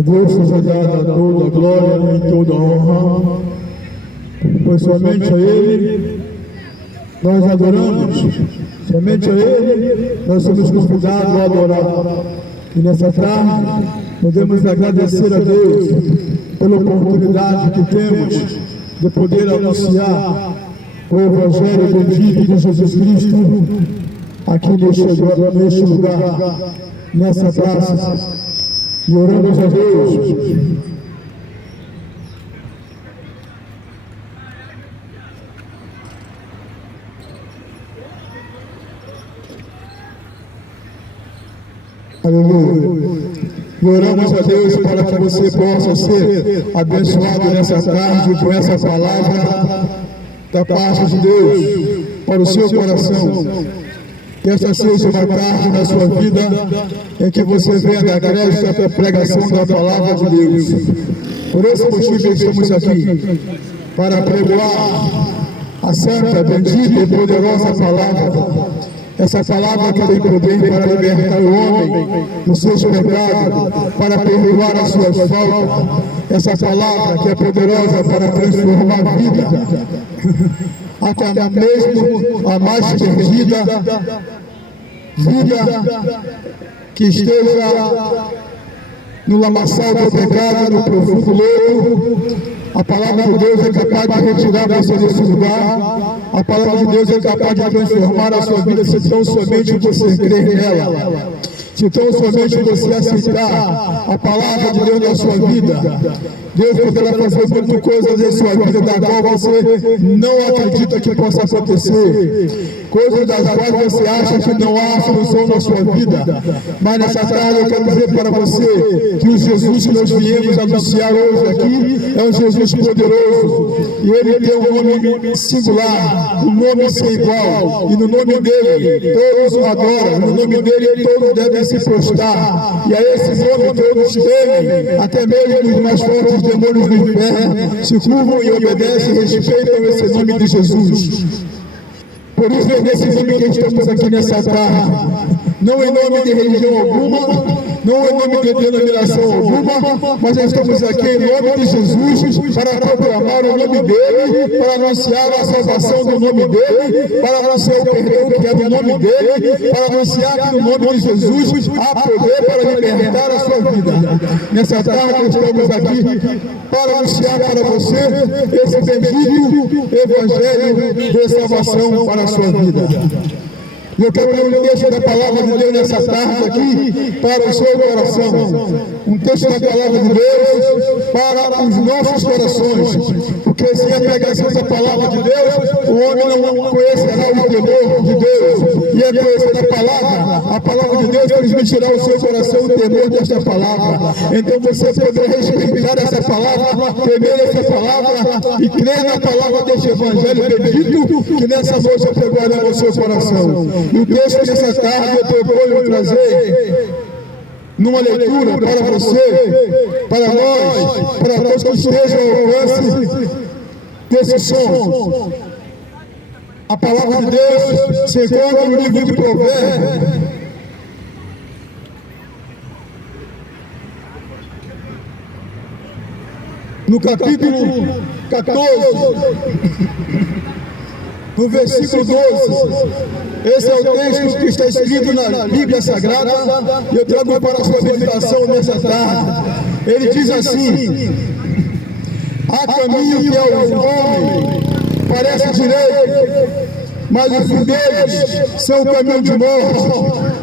A Deus seja dada toda a glória e toda a honra, pois somente a Ele nós adoramos, somente a Ele nós somos convidados a adorar. E nessa tarde podemos agradecer a Deus pela oportunidade que temos de poder anunciar o Evangelho bendito de Jesus Cristo aqui neste lugar, nessa praça. E oramos a Deus aleluia. E oramos a Deus para que você possa ser abençoado nessa tarde com essa palavra da parte de Deus para o seu coração. Que esta seja uma tarde na sua vida em que você venha dar crédito à pregação da palavra de Deus. Por esse motivo estamos aqui, para pregoar a santa, bendita e poderosa palavra. Essa palavra que tem poder para libertar o homem dos seus pecados, para perdoar as suas faltas. Essa palavra que é poderosa para transformar a vida, até mesmo a mais perdida, vida que esteja no lamaçal do pecado, no profundo leito. A palavra de Deus é capaz de retirar você desse lugar. A palavra de Deus é capaz de transformar a sua vida se tão somente você crer nela. Se tão somente você aceitar a palavra de Deus na sua vida, Deus poderá fazer muitas coisas em sua vida da qual você não acredita que possa acontecer. Coisas das quais você acha que não há solução na sua vida. Mas nessa tarde eu quero dizer para você que o Jesus que nós viemos anunciar hoje aqui é um Jesus poderoso. E Ele tem um nome singular, um nome sem igual. E no nome dEle todos o adoram, no nome dEle todos devem se prostrar. E a esse nome todos temem, até mesmo os mais fortes demônios do inferno se curvam e obedecem e respeitam esse nome de Jesus. Por isso é nesse nome que estamos aqui nessa tarde, não em nome de religião alguma, não em nome de denominação alguma, mas estamos aqui em nome de Jesus para proclamar o nome dEle, para anunciar a salvação do nome dEle, para anunciar o perdão que é do nome dEle, para anunciar que no nome de Jesus há poder para libertar a sua vida. Nessa tarde estamos aqui para anunciar para você esse bendito Evangelho de salvação para a sua vida. Eu quero ler um texto da palavra de Deus nessa tarde aqui para o seu coração. Um texto da palavra de Deus para os nossos corações. Porque sem a pregação da palavra de Deus, o homem não conhecerá o temor de Deus. E é conhecer a palavra de Deus transmitirá ao seu coração o temor desta palavra. Então você poderá respeitar essa palavra, temer essa palavra e crer na palavra deste Evangelho bendito que nessa noite eu pregarei ao seu coração. E o texto nessa tarde eu proponho trazer numa leitura para você, para nós, para todos que estejam ao alcance desse som. A palavra de Deus se encontra no livro de Provérbios, no capítulo 14, no versículo 12. Esse é o texto que está escrito na Bíblia Sagrada e eu trago para a sua meditação nessa tarde. Ele diz assim: há caminho que aos homens parece direito, mas o fim deles são o caminho de morte.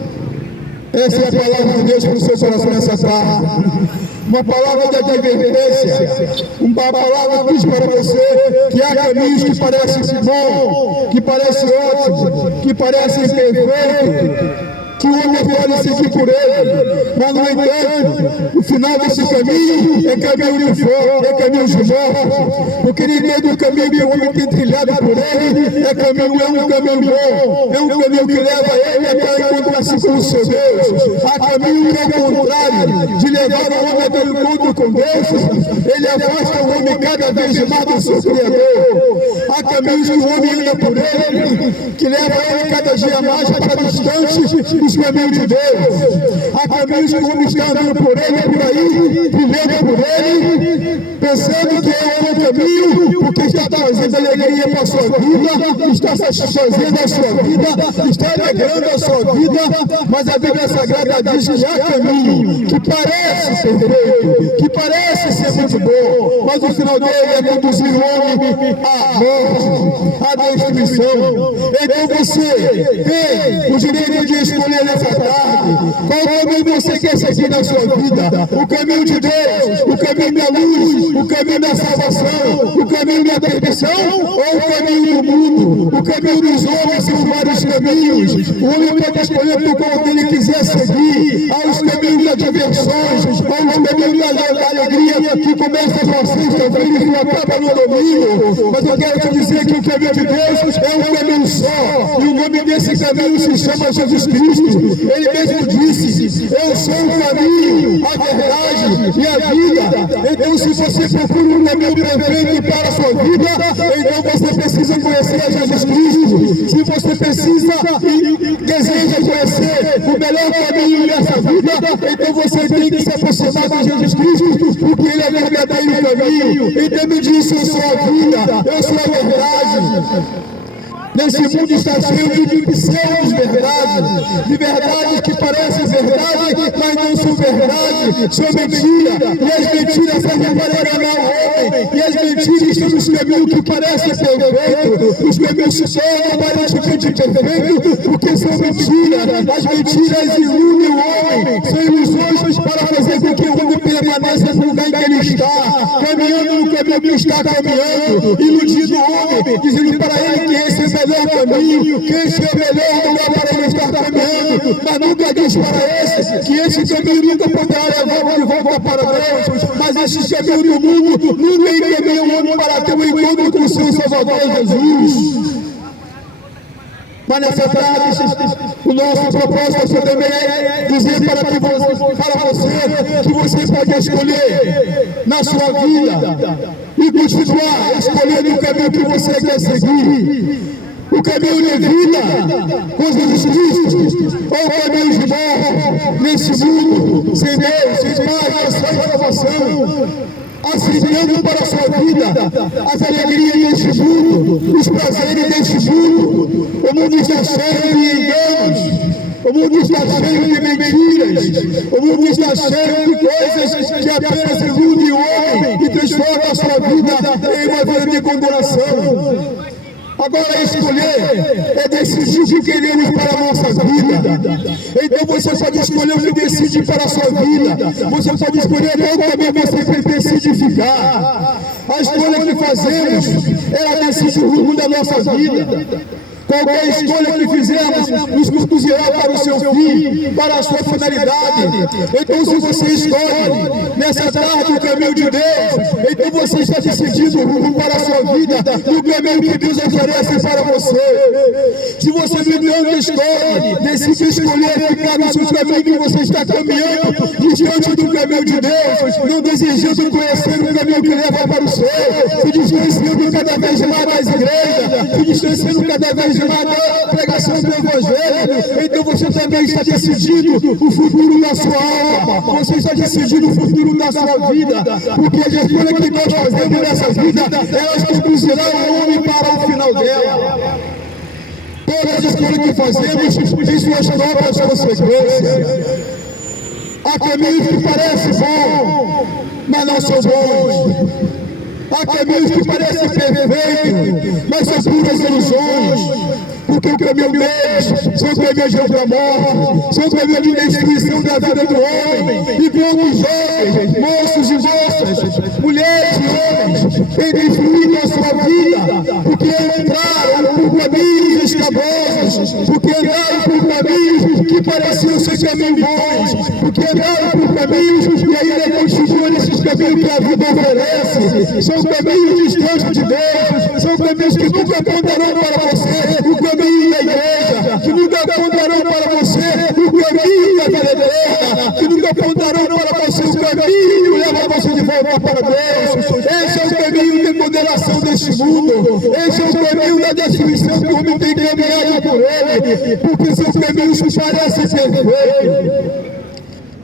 Essa é a palavra de Deus para o seu coração nessa tarde. Uma palavra de advertência, uma palavra que diz para você que há caminhos que parecem bons, que parecem ótimos, que parecem perfeitos, que o homem pode seguir por ele, mas no entanto, o final desse caminho é caminho de fogo, é caminho de morte, porque nem meio do caminho que o homem tem trilhado por ele, é um caminho bom, é um caminho que leva ele até encontrar-se com o seu Deus. Há caminho que é o contrário, de levar o homem até o encontro com Deus, ele afasta o homem cada vez mais do seu Criador. Há caminhos que o homem anda por ele, que leva ele cada dia mais para distante os caminhos de Deus. Há caminhos que o homem está andando por ele, por aí, vivendo por ele, pensando que é o bom caminho, porque está trazendo alegria para a sua vida, está satisfazendo a sua vida, está alegrando a sua vida, mas a Bíblia Sagrada diz que há caminho que parece ser perfeito, que parece ser muito bom, mas o final dele é conduzir o homem à morte, à destruição. Então você tem o direito de escolher nessa tarde qual caminho você quer seguir na sua vida: o caminho de Deus, o caminho da luz, o caminho da salvação, o caminho da perdição, ou o caminho do mundo, o caminho dos homens. São vários caminhos. O homem pode escolher por qual ele quiser seguir. Há os caminhos das diversões, há os caminhos da alegria que começa com a sexta-feira e acaba no domingo. Mas eu quero te dizer que o caminho de Deus é um caminho só, e o nome desse caminho se chama Jesus Cristo. Ele mesmo disse: eu sou o caminho, a verdade e a vida. Então, se você procura um caminho perfeito para a sua vida, então você precisa conhecer a Jesus Cristo. Se você precisa e deseja conhecer o melhor caminho dessa vida, então você tem que se aproximar de Jesus Cristo, porque Ele é o verdadeiro caminho. Então me disse: eu sou a vida, eu sou a verdade. Nesse mundo está cheio de pseudo-verdades, de verdades que parecem verdade, mas não são verdade, são mentira. E as mentiras servem para enganar o homem, e as mentiras estão nos caminhos que parecem perfeitos. Os caminhos se tornam aparentemente perfeitos porque são mentiras. As mentiras iludem o homem, são ilusões para fazer com que o homem permaneça no lugar em que ele está, caminhando no caminho que está caminhando, iludindo o homem, dizendo para ele que esse é o melhor caminho, que esse é o melhor lugar para ele estar caminhando, mas nunca diz para esse que esse caminho nunca poderá levar de volta para Deus. Mas esse caminho do mundo nunca encaminha o homem para ter um encontro com o seu Salvador Jesus. Mas nessa tarde, o nosso propósito também é dizer para você que você pode escolher na sua vida e continuar escolhendo o caminho que você quer seguir. O caminho de vida com Jesus Cristo, ou o caminho de morte nesse mundo, sem Deus, sem paz, sem salvação, aceitando para a sua vida as alegrias deste mundo, os prazeres deste mundo. O mundo está cheio de enganos, o mundo está cheio de mentiras, o mundo está cheio de coisas que apenas iludem o homem e transformam a sua vida em uma vida de condenação. Agora, escolher é decidir o que queremos para a nossa vida. Então você pode escolher o que decide para a sua vida. Você pode escolher qual caminho você decide ficar. A escolha que fazemos, ela decide o rumo da nossa vida. Qualquer escolha que fizermos nos conduzirá para o seu fim, para a sua finalidade. Então, se você escolhe nessa tarde o caminho de Deus, então você está decidindo o rumo para a sua vida e o caminho que Deus oferece para você. Se você, no entanto, escolhe, decide escolher ficar no seu caminho que você está caminhando, distante do caminho de Deus, não desejando conhecer o caminho que leva para o céu, se distanciando cada vez mais das igrejas, se distanciando cada vez da pregação do Evangelho, então você também está decidindo o futuro da sua alma, você está decidindo o futuro da sua vida, porque as escolhas que nós fazemos nessa vida, elas conduzirão o homem para o final dela. Todas as escolhas que fazemos têm suas próprias consequências. Há caminhos que parecem bons, mas não são bons. Há caminhos que parecem perfeitos, mas são puras ilusões. Porque o caminho deles são caminhos da morte, são caminhos de destruição da vida do homem. E como jovens, moços e moças, mulheres e homens, têm destruído a sua vida, porque entraram por caminhos escabrosos, porque entraram por caminhos que pareciam ser caminhos bons, porque entraram por caminhos e ainda continuam nesses caminhos que a vida oferece. São caminhos distantes de Deus, são caminhos que nunca apontarão para você o caminho da igreja, que nunca apontarão para você o caminho da vida eterna, que nunca apontarão para você o caminho que leva você de volta para Deus. Esse é o caminho que condenação deste mundo. Este é o caminho da destruição que o homem tem caminhado por ele, porque seus caminhos parecem perfeitos.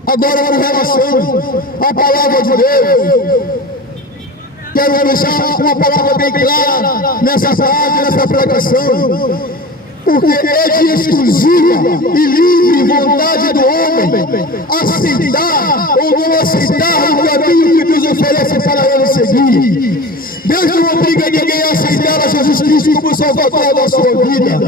Agora, com relação à palavra de Deus, quero deixar uma palavra bem clara nessa frase, nessa pregação, porque é de exclusiva e livre vontade do homem aceitar ou não aceitar o caminho que Deus oferece para ele seguir. Deus não obriga ninguém a aceitar a Jesus Cristo como Salvador da sua vida.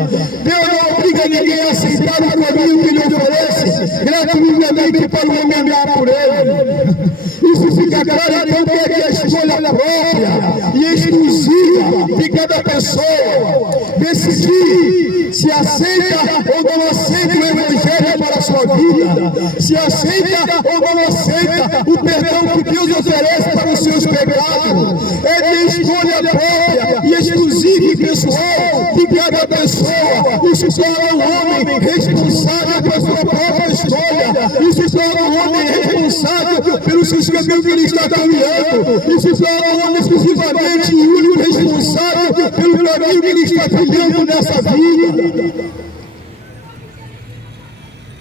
Deus não obriga ninguém a aceitar o caminho que Ele oferece gratuitamente para o homem andar por ele. Isso fica claro, então, que é a escolha própria e exclusiva de cada pessoa decidir se aceita ou não aceita o Evangelho para a sua vida, se aceita ou não aceita o perdão que Deus oferece para os seus pecados. É de escolha própria e exclusiva e pessoal de cada pessoa. Isso torna o homem responsável pela sua própria escolha. Isso torna o homem responsável pelos seus caminhos que ele está caminhando. Isso torna o homem exclusivamente e único responsável pelo caminho que ele está trilhando nessa vida.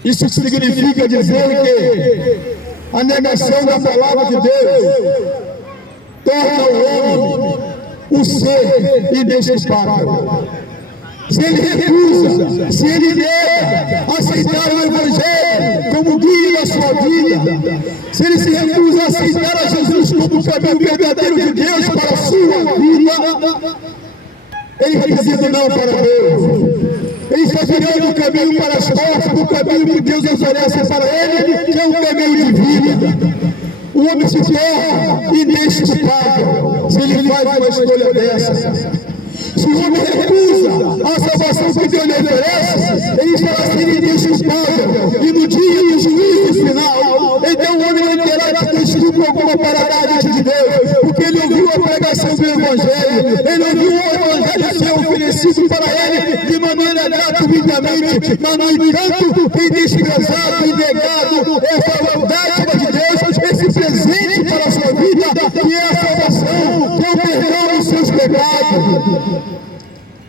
Isso significa dizer que a negação da palavra de Deus torna o homem um ser indesculpável. Se ele recusa, se ele nega aceitar o Evangelho como guia da sua vida, se ele se recusa a aceitar a Jesus como o caminho verdadeiro de Deus para a sua vida, ele está dizendo não para Deus. Ele está virando o caminho para as portas, o caminho que Deus oferece para ele, que é um caminho de vida. O homem se torna indesculpável se ele faz uma escolha dessa. Se o homem recusa a salvação que Deus lhe oferece, ele estará sendo indesculpável. E no dia do juízo final, então o homem não terá que ter desculpa alguma para dar diante de Deus, porque ele ouviu a pregação do Evangelho, ele ouviu o Evangelho ser oferecido para ele de maneira gratuitamente, mas no entanto tem desprezado e negado essa dádiva de Deus, esse presente para a sua vida, que é a salvação, que é o perdão dos seus pecados.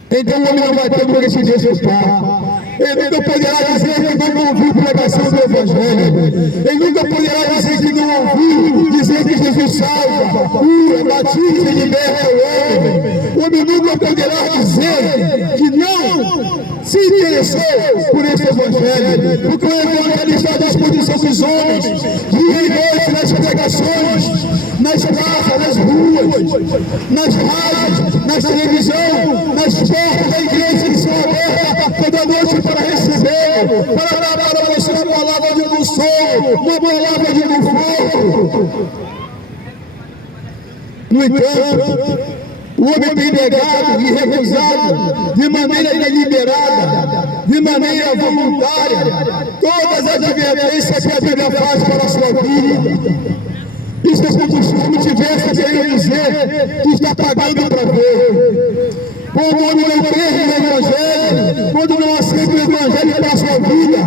Então o homem não vai ter por esse desculpar. Ele nunca poderá dizer que não ouviu pregação do Evangelho. Ele nunca poderá dizer que não ouviu dizer que Jesus salva, cura, batiza e liberta o homem. O homem nunca poderá dizer que não se interessou por esse Evangelho, porque o Evangelho está à disposição dos homens, dia e noite, nas pregações, nas praças, nas ruas, nas rádios, nas televisão, nas portas da igreja que são abertas toda noite para receber, para dar para você uma palavra de consolo, uma palavra de conforto. No entanto, o homem tem negado e recusado de maneira deliberada, de maneira voluntária, todas as advertências que a Bíblia faz para a sua vida. Isso é como se o homem tivesse querendo dizer que está pagando para ver. Quando o homem não crê no Evangelho, quando não aceita o Evangelho para a sua vida,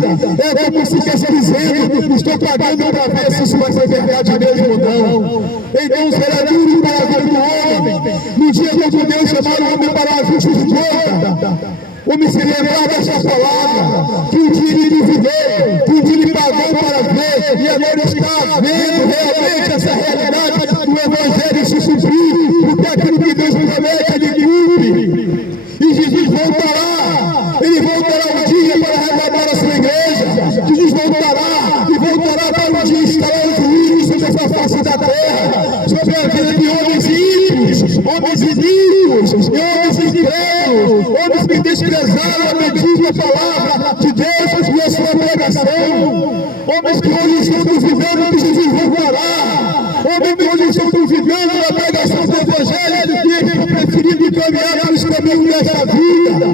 é como se estivesse dizendo: estou pagando para ver se isso vai ser verdade mesmo ou não. Então será duro para a vida do homem, no dia que Deus chamar o homem para ajuste de conta, o homem se lembrar dessa palavra, que o dia ele viveu, que o dia ele pagou para ver, e agora está vendo realmente essa realidade do Evangelho se cumprir, porque aquilo que Deus promete, ele cumpre. E Jesus voltará, ele voltará um dia para arrebatar a sua igreja. Jesus voltará e voltará para um dia estará o juízo sobre essa face da terra, sobre a vida de homens ímpios, homens iníquos, homens incrédulos, homens que desprezaram a bendita palavra de Deus e a sua pregação, homens que hoje estão duvidando que Jesus voltará, homens que hoje estão duvidando da pregação do Evangelho e estão preferindo caminhar pelos caminhos desta vida,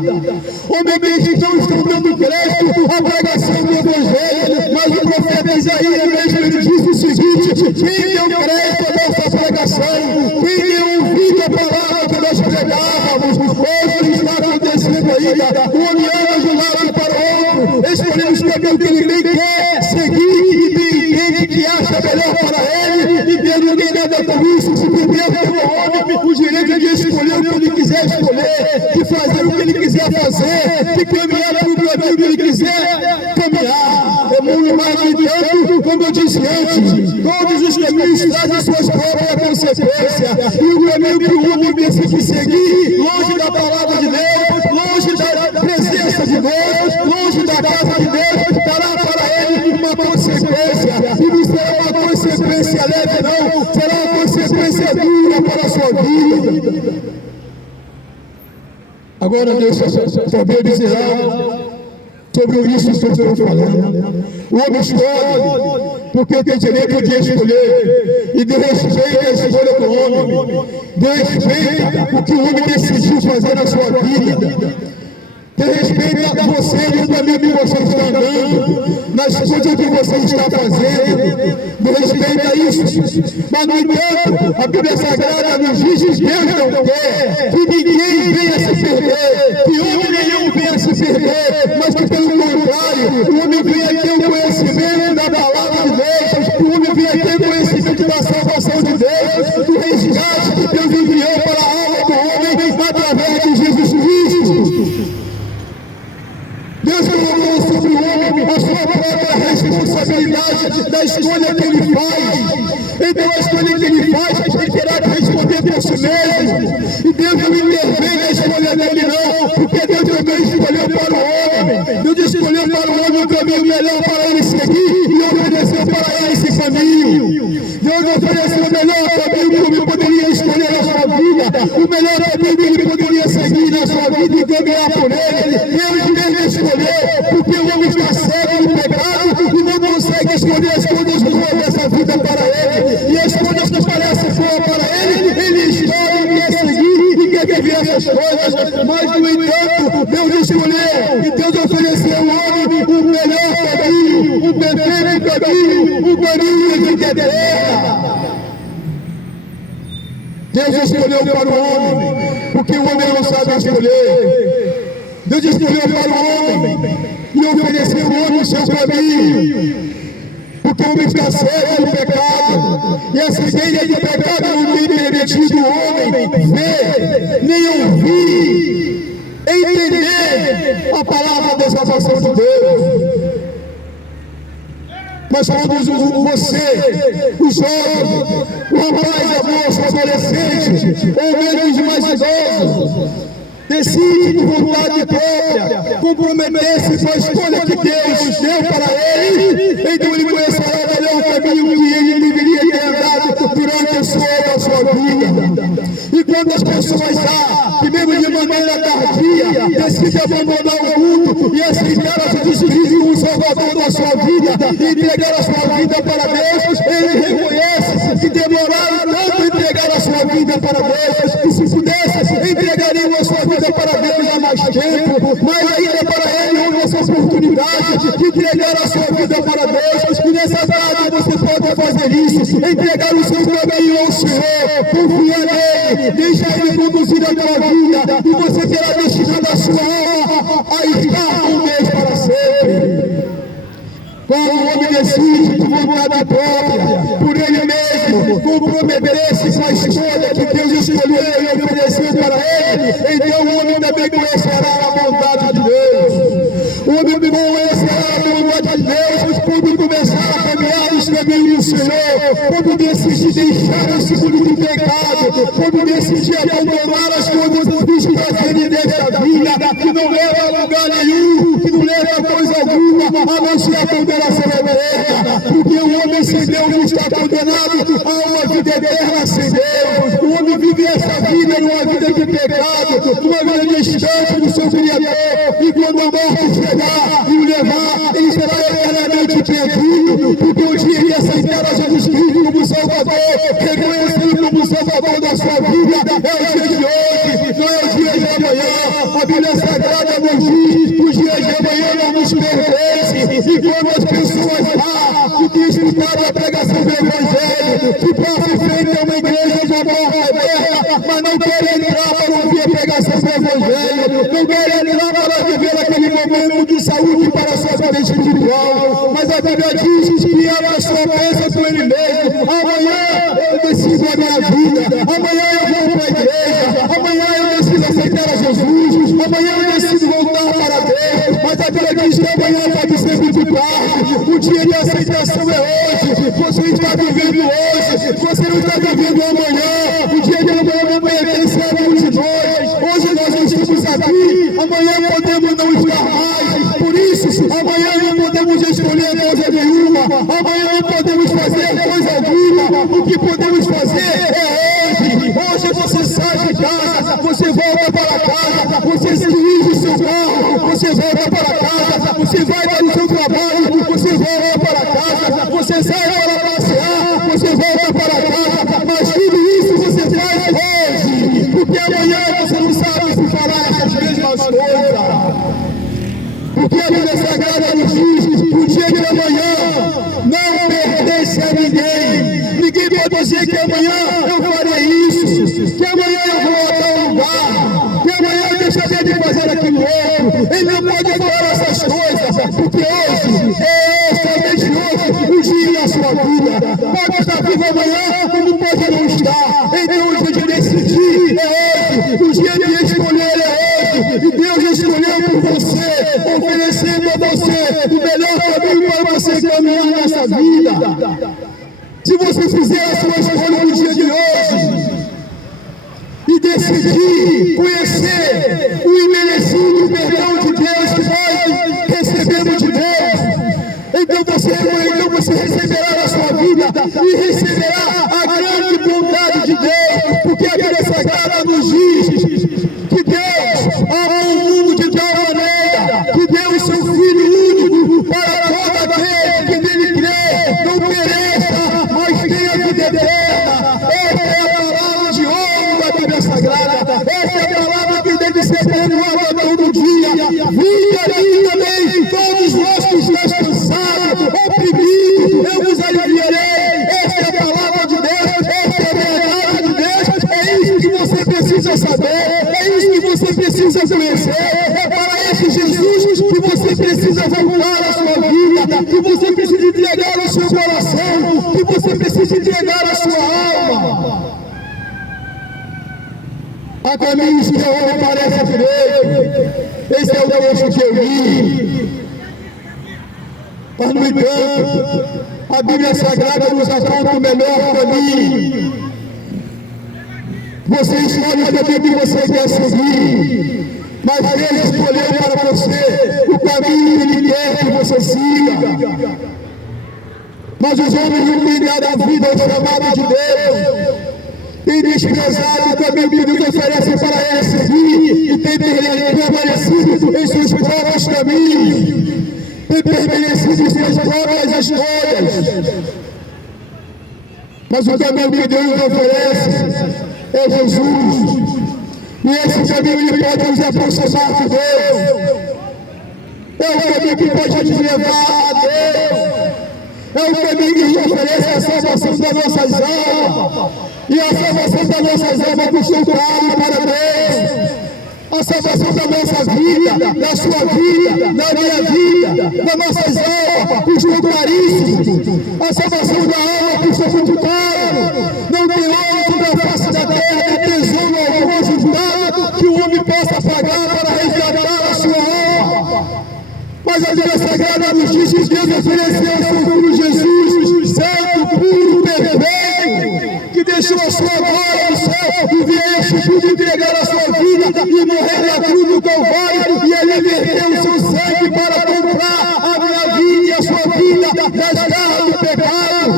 homens que não estão dando crédito à pregação do Evangelho, mas o profeta Isaías mesmo ele disse o seguinte: quem deu crédito a nossa pregação, quem deu ouvido a palavra que nós pregávamos, hoje está acontecendo ainda, o homem anda de um lado para o outro, escolhendo os caminhos que ele nem quer seguir e entende que acha melhor para ele, e Deus não tem nada ainda por isso, porque Deus deu ao homem o direito de escolher o que ele quiser escolher, de fazer o que ele quiser fazer, de caminhar pelo caminho que ele quiser caminhar. É muito mais no entanto, como eu disse antes, todos os caminhos trazem suas próprias consequências, e o caminho que o homem decide seguir, longe da palavra de Deus, longe da presença de Deus, longe da casa de Deus, terá para ele uma consequência, e não será uma consequência leve não, será uma consequência dura para a sua vida. Agora Deus também dizer algo sobre isso que eu estou falando. O homem escolhe, porque tem direito de escolher, e Deus respeita a escolha do homem, Deus respeita o que o homem decidiu fazer na sua vida. Deus respeita você no caminho que você está andando, nas coisas que você está fazendo. Deus respeita isso. Mas, no entanto, a Bíblia Sagrada nos diz que Deus não quer que ninguém venha se perder, que homem nenhum venha se perder, mas que, pelo contrário, o homem venha ter o conhecimento da palavra de Deus, o homem venha ter o conhecimento da salvação de Deus, do resgate que Deus enviou para a alma do homem através de Jesus Cristo. Deus colocou sobre o homem a sua própria responsabilidade da escolha que ele faz. Então a escolha que ele faz, ele terá que responder por si mesmo. E Deus não intervém na escolha dele não, porque Deus também escolheu para o homem. Deus escolheu para o homem o caminho melhor para ele seguir e ofereceu para ele esse caminho. Deus ofereceu o melhor caminho que o homem poderia escolher na sua vida, o melhor caminho que ele poderia seguir na sua vida e caminhar por ele. Deus escolheu, porque o homem está cego no pecado e não consegue escolher as coisas boas dessa vida para ele. E as coisas que parecem boas para ele, ele escolhe e quer seguir e quer viver essas coisas. Mas, no entanto, Deus escolheu e Deus ofereceu ao homem o melhor caminho, o perfeito caminho, o caminho de vida eterna. Deus escolheu para o homem, porque o homem não sabe escolher. Deus escolheu para o homem e ofereceu ao homem o seu caminho, porque o homem está cego no pecado, e a cegueira do pecado não tem permitido o homem ver, nem ouvir, entender a palavra da salvação de Deus. Mas quando você, o jovem, o rapaz, a moça, o adolescente, ou mesmo os mais idosos, decide de vontade própria comprometer-se com a escolha que Deus deu para ele, então ele conhecerá o melhor caminho que ele deveria ter andado durante a sua vida. E quando as pessoas que mesmo de maneira tardia decidem abandonar o mundo e aceitar a Jesus Cristo como Salvador da sua vida e entregar a sua vida para Deus, ele reconhece que demoraram tanto a entregar a sua vida para Deus, que se pudesse entregariam a sua vida para Deus há mais tempo, mas ainda para ele houve essa oportunidade de entregar a sua vida para Deus. E nessa tarde você pode fazer isso, entregar o seu caminho ao Senhor, confiar nele, deixar ele conduzir a tua vida, e você terá destinado a sua alma a estar com Deus para sempre. Quando o homem decide de vontade própria, por ele mesmo, comprometer-se com a escolha que Deus escolheu e ofereceu para ele, então o homem também conhecerá a vontade de Deus. O homem conhecerá a vontade de Deus quando começar a caminhar nos caminhos do Senhor, quando decidir deixar esse mundo de pecado, quando decidir abandonar as coisas dos prazeres desta vida, que não leva a lugar nenhum, que não leva a coisa alguma, a não ser a condenação eterna, porque o homem sem Deus está condenado a uma vida eterna sem Deus. O homem vive essa vida numa vida de pecado, numa vida distante do seu Criador, e quando a morte chegar e o levar, ele será eternamente perdido, porque o dia de aceitar a Jesus Cristo como Salvador, reconhecendo como Salvador da sua vida, é o dia de hoje, não é o dia de amanhã. A Bíblia Sagrada nos diz que os dias de amanhã não nos pertencem, e quando as pessoas que têm escutado a pregação do Evangelho, que passam em frente a uma igreja de porta aberta, mas não querem entrar para ouvir a pregação do Evangelho, não querem entrar para viver aquele momento de saúde para a sua vida espiritual. Mas a Bíblia diz que a pessoa pensa com ele mesmo: amanhã eu decido a minha vida. Amanhã eu vou para a igreja, amanhã eu decido aceitar a Jesus, amanhã eu decido voltar para Deus, mas a Bíblia diz que amanhã pode ser muito tarde. O dia de aceitação é hoje. Você está vivendo hoje, você não está vivendo amanhã. O dia de amanhã não pertence a nenhum de nós. Hoje nós estamos aqui, amanhã podemos não estar mais. Por isso, amanhã não podemos escolher coisa nenhuma, amanhã não podemos fazer coisa alguma. O que podemos fazer é hoje. Hoje você sai de casa, você volta para casa, você dirige o seu carro, você volta para casa, você vai para o seu trabalho, você volta para casa, você sai para passear, você volta para casa, mas tudo isso você faz hoje, porque amanhã você não sabe se fará essas mesmas coisas. Porque a Bíblia Sagrada nos diz que o dia de amanhã não pertence a ninguém. Ninguém pode dizer que amanhã eu farei isso, que amanhã eu vou a tal lugar, que amanhã eu deixarei de fazer aquilo outro. Ele não pode falar essas coisas, porque hoje é somente hoje o dia da sua vida. Pode estar vivo amanhã, como pode não estar. Então o dia de decidir é hoje, o dia de escolher é hoje, e Deus escolheu por você, oferecendo a você o melhor caminho para você caminhar nessa vida. Se você fizer a sua escolha no dia de hoje e decidir conhecer o imerecido perdão de Deus que nós recebemos de Deus, então você receberá na sua vida e receberá a grande bondade de Deus, porque a Bíblia Sagrada nos diz que Deus amou o mundo de tal maneira que deu o seu Filho único para todo aquele que nele crê, não pereça, mas tenha vida eterna. Essa é a palavra de ouro da Bíblia Sagrada, essa é a palavra que deve ser perdoada todo dia. Vinde a mim também, todos nós que estamos cansados, oprimidos, eu vos aliviarei. Essa é a palavra de Deus, essa é a verdade de Deus. É isso que você precisa saber, é isso que você precisa conhecer. É para esse Jesus que você precisa voltar à sua vida, que você precisa entregar o seu coração, que você precisa entregar a sua alma. Há caminhos que ao homem parece direito, esse é o trecho que eu li. Mas, no entanto, a Bíblia Sagrada nos aponta o melhor caminho. Você escolhe o caminho que você quer seguir, mas Deus escolheu para você o caminho que Ele quer que você siga. Mas os homens não têm dado a vida ao chamado de Deus, têm desprezado o caminho que Deus oferece para eles seguir e têm permanecido em seus próprios caminhos, têm permanecido em suas próprias escolhas. Mas o caminho que Deus nos oferece é Jesus, e esse caminho ele pode nos aproximar de Deus, é o caminho que pode nos levar a Deus, é o caminho que nos oferece a salvação das nossas almas, e a salvação das nossas almas custou caro para Deus. A salvação da nossa vida, da sua vida, da minha vida, das nossas almas, custou caríssimo. A salvação da alma custou muito caro. Não tem ouro sobre a face da terra, nem tesouro algum ajustado que o homem possa pagar para resgatar a sua alma. Mas a Bíblia Sagrada nos diz que Deus ofereceu ao seu Filho Jesus, santo, puro, perfeito, que deixou a sua glória no céu e veio este mundo entregar a sua vida e morrer na cruz do Calvário, e ele verteu o seu sangue para comprar a minha vida e a sua vida das garras do pecado,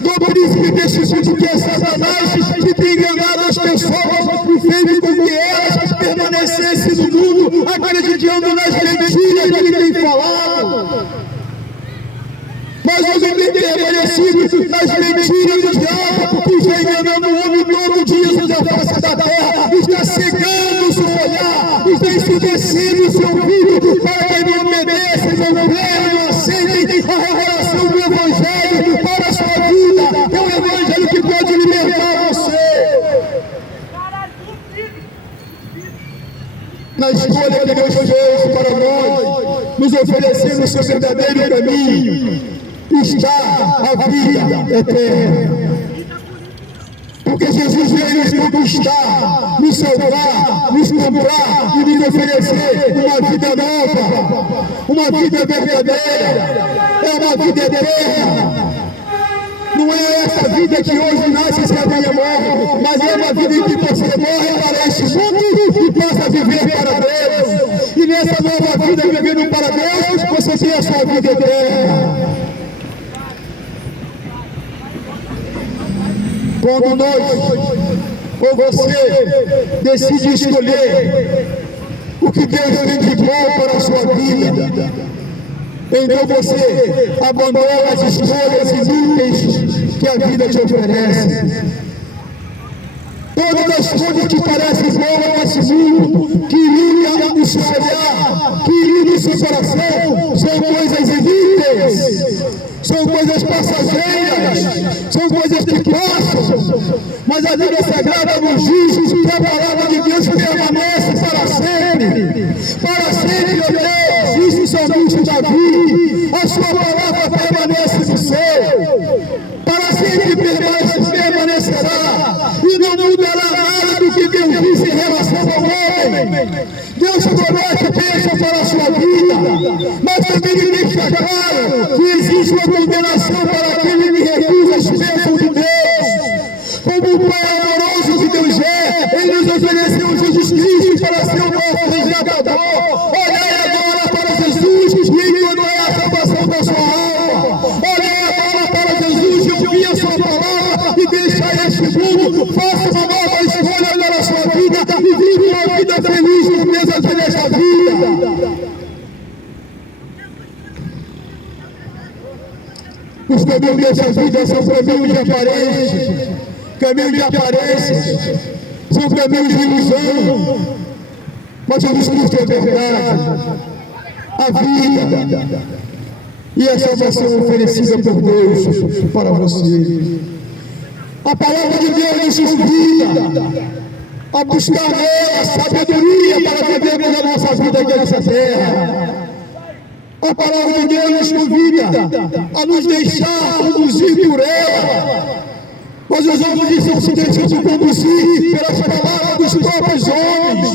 do príncipe deste mundo que é Satanás, que tem enganado as pessoas e feito com que elas permanecessem no mundo, acreditando nas mentiras que ele tem falado. Mas o homem tem permanecido nas mentiras do diabo, que está enganando o homem todo dia sobre a face da terra, está cegando o seu olhar, está ensurdecendo o seu ouvido, para que ele não obedeça, não creia, não aceite a revelação do Evangelho para a sua vida. É o Evangelho que pode libertar você. Na escolha que Deus fez para nós, nos oferecendo o seu verdadeiro caminho, está a vida eterna. porque Jesus veio nos conquistar, nos salvar, nos comprar e nos oferecer uma vida nova, uma vida verdadeira, é uma vida eterna. Não é essa vida que hoje nasce e se amanhã morre, mas é uma vida em que você morre para este mundo e passa a viver para Deus. E nessa nova vida, vivendo para Deus, você tem a sua vida eterna. Quando nós, ou você, decide escolher o que Deus tem de bom para a sua vida, então você abandona as escolhas inúteis que a vida te oferece. Todas as coisas que parecem boas nesse mundo, que ilumina o seu olhar, que ilumina o seu coração, são coisas inúteis, são coisas passageiras, são coisas que passam, mas a Bíblia Sagrada nos diz que a palavra de Deus permanece para sempre, ó Deus, disse o salmista Davi, a sua palavra permanece no céu, para sempre permanecerá, e não mudará nada do que Deus disse em relação ao homem. Deus promete bênção para a sua vida, mas também lhe deixa claro que existe uma condenação para aquele que recusa as bênçãos de Deus. Como o Pai amoroso que Deus é, Ele nos ofereceu Jesus Cristo para ser o nosso resgatador. Olhai agora para Jesus e encontrará a salvação da sua alma. Olhai agora para Jesus e ouvi a sua palavra e deixai este mundo. Faça uma nova escolha para a sua vida e vive uma vida feliz no mesa desta vida. Os caminhos dessa vida são caminhos de aparência, caminhos de aparência, são caminhos de ilusão, mas Jesus Cristo é verdade, a vida e a salvação oferecida por Deus para você. A palavra de Deus nos convida a buscar nela sabedoria para vivermos a nossa vida aqui nessa terra. A palavra de Deus nos convida a nos deixar conduzir por ela, mas os homens estão se deixando conduzir pelas palavras dos próprios homens.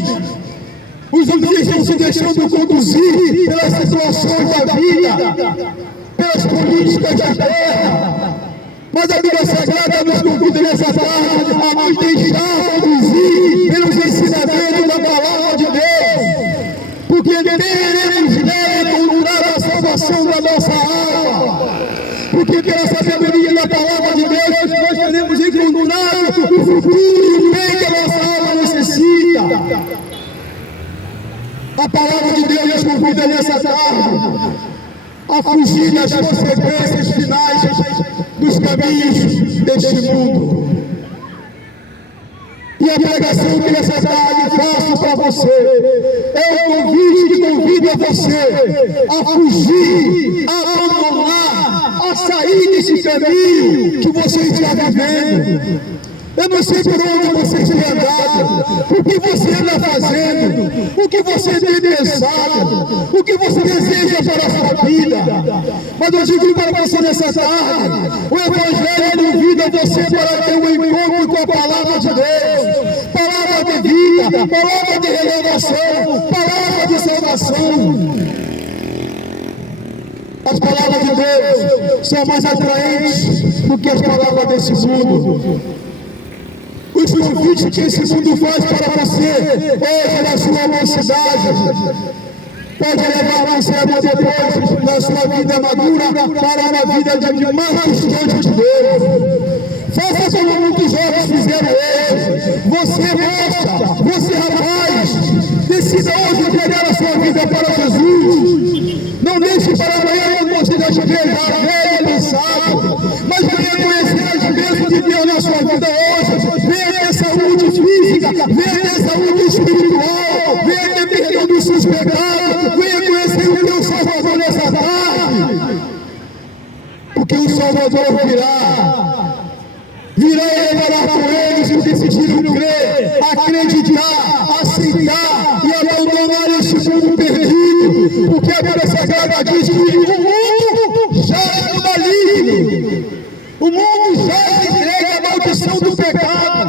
Os homens estão se deixando conduzir pelas situações da vida, pelas políticas da terra. Mas a Bíblia Sagrada nos convida nessa tarde a nos deixar conduzir pelos ensinamentos da palavra de Deus, porque teremos nela encontrar a salvação da nossa alma, porque pela sabedoria da palavra de Deus nós teremos encontrar o futuro e o bem que a nossa alma necessita. A palavra de Deus nos convida nessa tarde a fugir das consequências finais dos caminhos deste mundo. E a pregação que nessa tarde faço para você é um convite que convida você a fugir, a abandonar, a sair desse caminho que você está vivendo. Eu não sei por onde você tem andado, o que você anda fazendo, o que você tem pensado, o que você deseja para a sua vida. Mas eu digo para você nessa tarde, o Evangelho convida você para ter um encontro com a palavra de Deus, palavra de vida, palavra de renovação, palavra de salvação. As palavras de Deus são mais atraentes do que as palavras desse mundo. Os convites que esse mundo faz para você hoje na sua mocidade pode levar você depois na sua vida madura para uma vida de mais distante de Deus. Faça como muitos jovens fizeram hoje. Você moça, você rapaz, decida hoje entregar a sua vida para Jesus. Não deixe para amanhã quando você já estiver velho e cansado, mas venha conhecer as bênçãos de Deus na sua vida hoje. Venha ter saúde física, venha ter saúde espiritual, venha ter perdão dos seus pecados, venha conhecer o teu Salvador nessa tarde, porque o Salvador virá e levará com eles que decidiram crer, acreditar, aceitar e abandonar este mundo perdido, porque a Bíblia Sagrada diz que o mundo já é do maligno, o mundo já entrega a maldição do pecado.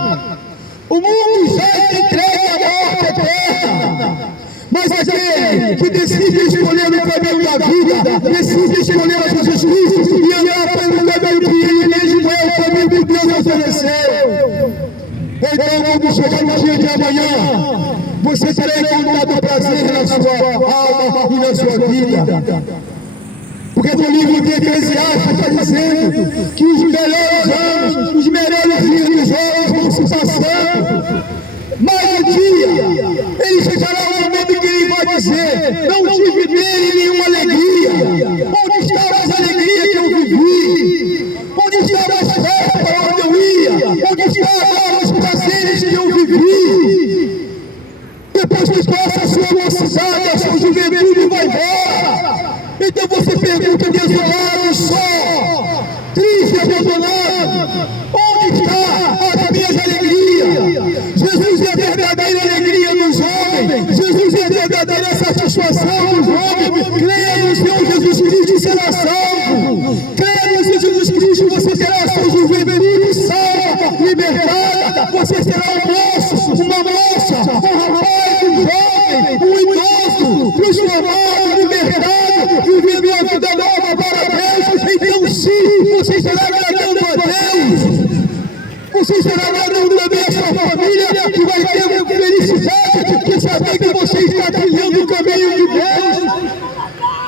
O mundo já está entregue à morte eterna. Mas aquele que decide escolher o caminho da vida, decide escolher a Jesus Cristo e andar pelo caminho que Ele mesmo é, o caminho que Deus ofereceu. Então, quando chegar no dia de amanhã, você terá encontrado prazer na sua alma e na sua vida. Porque no livro de Eclesiastes está dizendo que os melhores anos, os melhores dias dos homens vão se passando. Mas um dia, ele chegará um momento que ele vai dizer: não tive nele nenhuma alegria. Onde estava as alegrias que eu vivi? Onde estavam as festas para onde eu ia? Onde estavam os prazeres que eu vivi? Depois que passa a sua mocidade, a sua juventude vai embora. Então você pergunta, desolado, só, triste, abandonado: onde está as minhas alegrias? Jesus é a verdadeira alegria dos homens. Jesus é a verdadeira satisfação dos homens. Creia no Senhor Jesus Cristo e será salvo. Creia no Senhor Jesus Cristo, você terá sua juventude salva, libertada. Você será um moço, uma moça, um rapaz, um jovem, um idoso, transformado, libertado, vivendo uma vida nova para Deus. Então sim, você estará agradando a Deus. Você estará agradando também a sua família, que vai ter felicidade de saber que você está trilhando o caminho de Deus.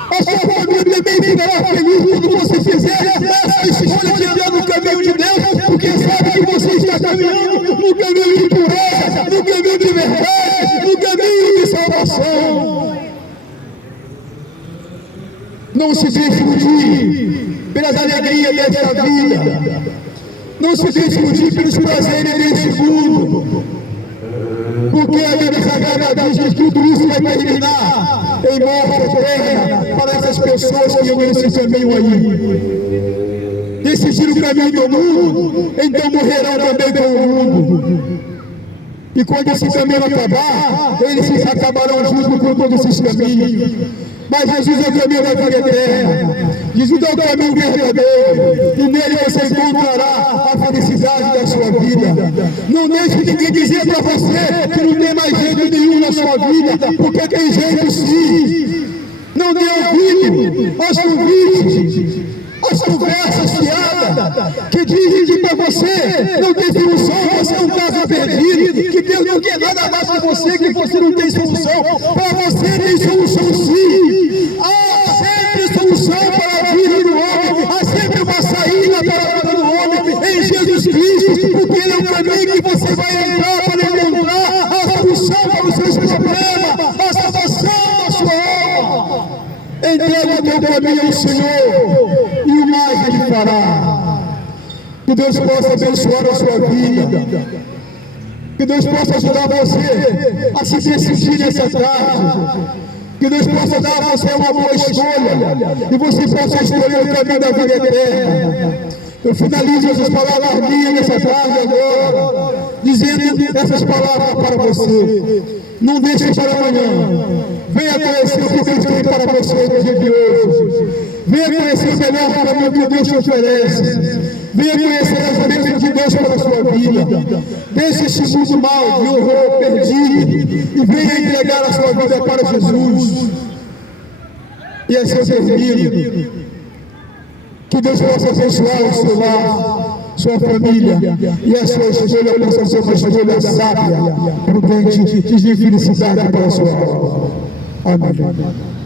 A sua família também ficará feliz quando você fizer essa escolha de andar no caminho de Deus, porque sabe que você está caminhando no caminho de pureza, no caminho de verdade, no caminho de salvação. Não se deixe iludir pelas alegrias desta vida. Não se deixe iludir pelos prazeres deste mundo. Porque a Bíblia Sagrada diz que tudo isso vai terminar em morte eterna para essas pessoas que iam nesse caminho aí. Decidiram o caminho do mundo, então morrerão também com o mundo. E quando esse caminho acabar, eles acabarão junto com todos esses caminhos. Mas Jesus é o caminho da vida eterna. Jesus é o caminho verdadeiro. E nele você encontrará a felicidade da sua vida. Não deixe ninguém dizer para você que não tem mais jeito nenhum na sua vida, porque tem jeito sim. Não dê ouvido aos convites, as conversas fiadas que dizem que para você não tem solução, você é um caso perdido, que Deus não quer nada mais para você, que você não tem solução. Para você tem solução sim. Há sempre solução para a vida do homem, há sempre uma saída para a vida do homem em Jesus Cristo, porque Ele é o caminho que você vai entrar para encontrar a solução para os seus problemas, a salvação da sua alma. Entrega o teu caminho ao Senhor e o mais Ele fará. Que Deus possa abençoar a sua vida. Que Deus possa ajudar você a se decidir nessa tarde. Que Deus possa dar a você uma boa escolha e você possa escolher o caminho da vida eterna. Eu finalizo essas palavras minhas nessa tarde agora, dizendo essas palavras para você. Não deixe para amanhã. Venha conhecer o que Deus tem para você no dia de hoje. Venha conhecer o melhor caminho que Deus te oferece. Venha conhecer as bênçãos de Deus para a sua vida. Deixe esse mundo mal, de horror, perdido, e venha entregar a sua vida para Jesus. E assim eu termino. Que Deus possa abençoar o seu lar, sua família, e a sua escolha possa ser uma escolha sábia, prudente, de felicidade para a sua alma. Amém.